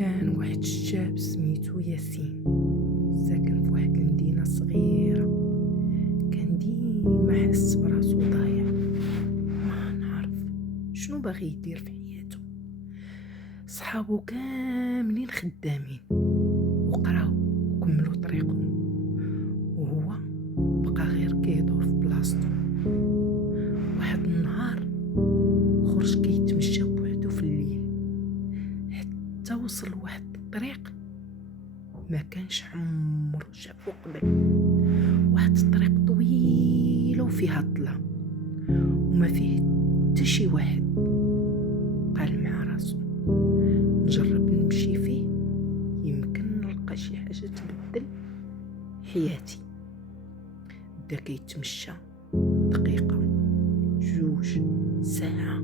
كان واحد الشاب سميتو ياسين، ساكن في واحد المدينة صغيرة. كان ديما حس براسو ضايع، ما نعرف شنو باغي يدير في حياته. صحابو كاملين خدامين وقراو وكملوا طريقهم، وهو بقى غير كيدور في بلاصتو. واحد النهار خرج كيتمشى بوحدو في الليل، حتى وصل لواحد الطريق ما كانش عمرو شافو قبل. واحد الطريق طويله وفيها الظلام وما فيه حتى شي واحد. قال مع راسو نجرب نمشي فيه، يمكن نلقى شي حاجه تبدل حياتي. بدا كيتمشى دقيقه، جوج، ساعه،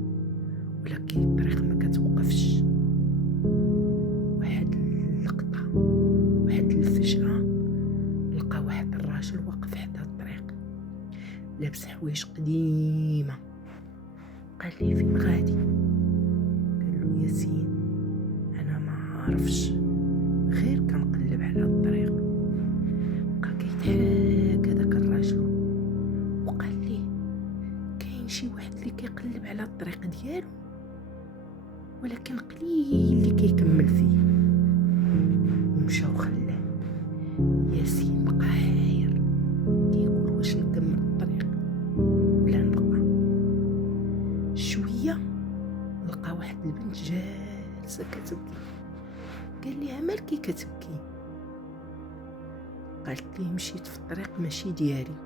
ولكن الطريق ما كتوقفش. واحد اللقطه، واحد الفجأة لقى واحد الراجل واقف حدا الطريق لابس حوايج قديمه. قال ليه فين غادي؟ قال له ياسين انا ما عارفش، غير كنقلب على الطريق. بقى كيضحك هذاك الراجل وقال ليه كاين شي واحد اللي كيقلب على الطريق ديالو ولكن قليل اللي كيكمل فيه. ومشى وخلاه. ياسين بقى حاير كيقول واش نكمل الطريق ولا نبقى. شويه لقى واحد البنت جالسه كتبكي. قال ليها مالكي كتبكي؟ قالت ليه مشيت في الطريق ماشي ديالي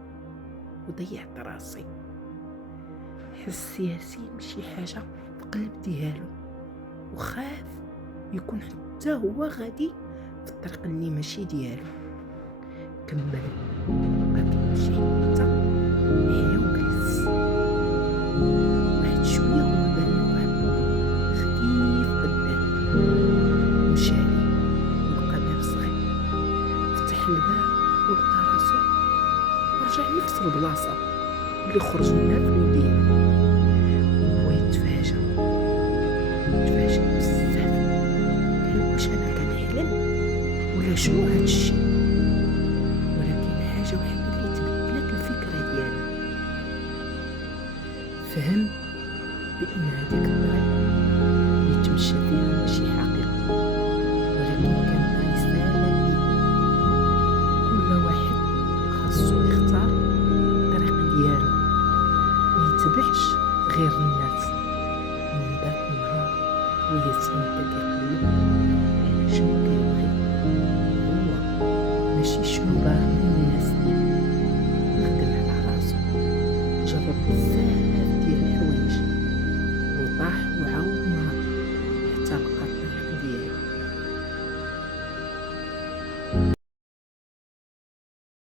وضيعت راسي. حس ياسين بشي حاجه في القلب ديالو وخاف يكون حتى هو غادي في الطريق اللي ماشي ديالو. كمل بقى كيمشي حتى حيا وجلس. واحد شويه هو بان له واحد الضوء خفيف قدام، مشى ليه ولقى باب صغير. فتح الباب ولقى راسو ورجع لنفس البلاصه اللي خرج منها في المدينه. وهو يتفاجأ بزاف. قال واش انا كنحلم ولا شنو هاد الشي؟ ولكن حاجه وحده اللي تبدلت الفكره ديالو. فهم بان هذيك الطريق اللي تمشى فيها ماشي حقيقه، ولكن كانت رساله ليه. كل واحد خاصو يختار الطريق ديالو، ما يتبعش غير الناس. من ذاك النهار وياسين بدا كيقلب على شنو كيبغي هو، ماشي شنو باغي